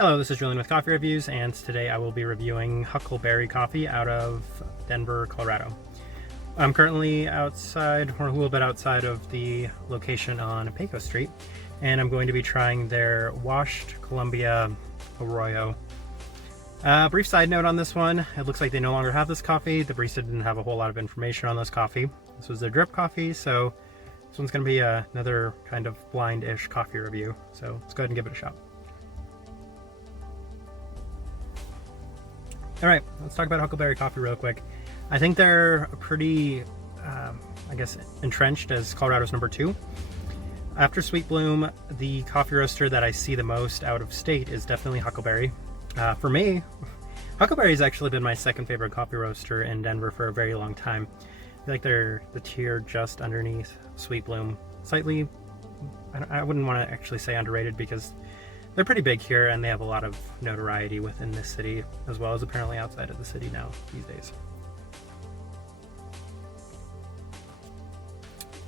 Hello, this is Julian with Coffee Reviews, and today I will be reviewing Huckleberry Coffee out of Denver, Colorado. I'm currently outside, or a little bit outside of the location on Pecos Street, and I'm going to be trying their washed Colombia Arroyo. Brief side note on this one, it looks like they no longer have this coffee. The barista didn't have a whole lot of information on this coffee. This was their drip coffee, so this one's going to be another kind of blind-ish coffee review. So let's go ahead and give it a shot. All right, let's talk about Huckleberry Coffee real quick. I think they're pretty, I guess, entrenched as Colorado's #2. After Sweet Bloom, the coffee roaster that I see the most out of state is definitely Huckleberry. For me, Huckleberry has actually been my second favorite coffee roaster in Denver for a very long time. I feel like they're the tier just underneath Sweet Bloom. Slightly, I wouldn't want to actually say underrated because they're pretty big here and they have a lot of notoriety within this city, as well as apparently outside of the city now these days.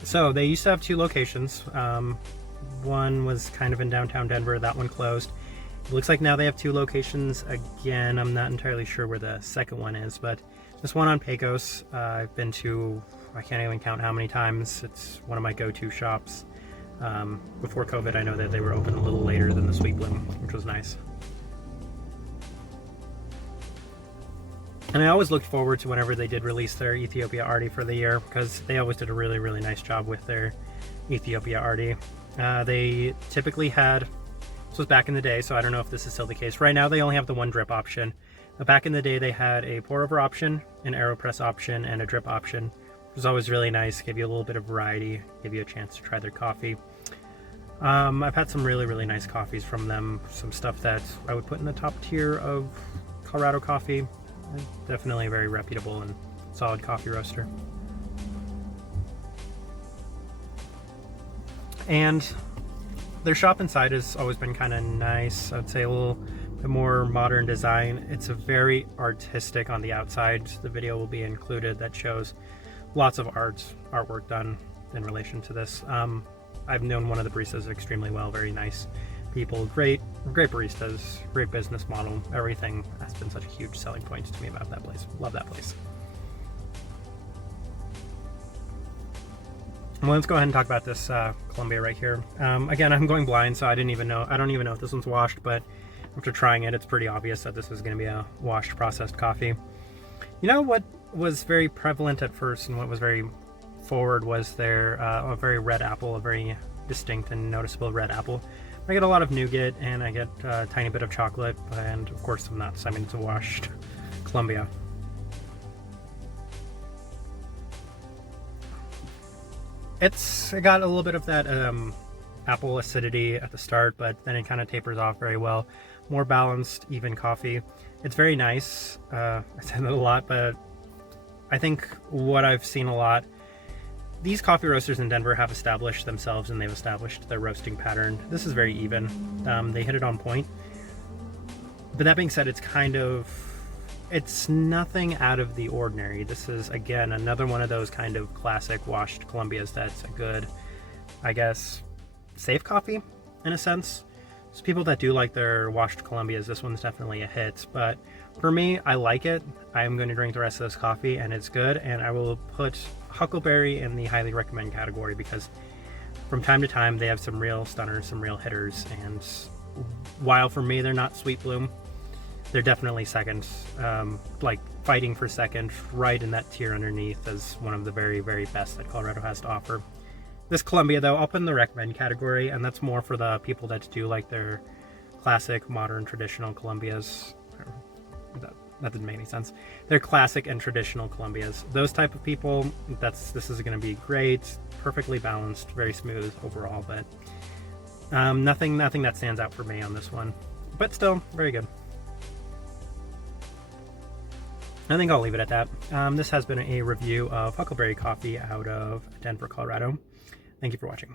So they used to have two locations. One was kind of in downtown Denver, that one closed. It looks like now they have two locations again. I'm not entirely sure where the second one is, but this one on Pecos, I've been to, I can't even count how many times. It's one of my go-to shops. Before COVID, I know that they were open a little later than the Sweet Bloom, which was nice. And I always looked forward to whenever they did release their Ethiopia Arty for the year, because they always did a really, really nice job with their Ethiopia Arty. They typically had, this was back in the day, so I don't know if this is still the case. Right now they only have the one drip option. But back in the day they had a pour over option, an AeroPress option, and a drip option, which was always really nice, give you a little bit of variety, give you a chance to try their coffee. I've had some really, really nice coffees from them, some stuff that I would put in the top tier of Colorado coffee. Definitely a very reputable and solid coffee roaster. And their shop inside has always been kind of nice. I'd say a little bit more modern design. It's a very artistic on the outside. The video will be included that shows lots of artwork done in relation to this. I've known one of the baristas extremely well, very nice people, great baristas, great business model. Everything has been such a huge selling point to me about that place. Love that place. Well, let's go ahead and talk about this Colombia right here. Again, I'm going blind, so I don't even know if this one's washed, but after trying it, it's pretty obvious that this is going to be a washed processed coffee. You know what was very prevalent at first and what was very forward was their a very red apple, a very distinct and noticeable red apple. I get a lot of nougat and I get a tiny bit of chocolate, and of course some nuts. I mean, it's a washed Colombia. It got a little bit of that apple acidity at the start, but then it kind of tapers off very well. More balanced, even coffee. It's very nice. I said that a lot, but I think what I've seen a lot, these coffee roasters in Denver have established themselves and they've established their roasting pattern. This is very even. They hit it on point. But that being said, it's nothing out of the ordinary. This is, again, another one of those kind of classic washed Colombias that's a good, I guess, safe coffee in a sense. So people that do like their washed Colombias, this one's definitely a hit. But for me, I like it. I'm going to drink the rest of this coffee and it's good. And I will put Huckleberry in the highly recommend category because from time to time they have some real stunners, some real hitters. And while for me they're not Sweet Bloom, they're definitely second, like fighting for second, right in that tier underneath as one of the very, very best that Colorado has to offer. This Colombia, though, I'll put in the recommend category, and that's more for the people that do like their classic, modern, traditional Colombias. That didn't make any sense. They're classic and traditional Colombias. Those type of people, this is going to be great, perfectly balanced, very smooth overall, but nothing that stands out for me on this one. But still, very good. I think I'll leave it at that. This has been a review of Huckleberry Coffee out of Denver, Colorado. Thank you for watching.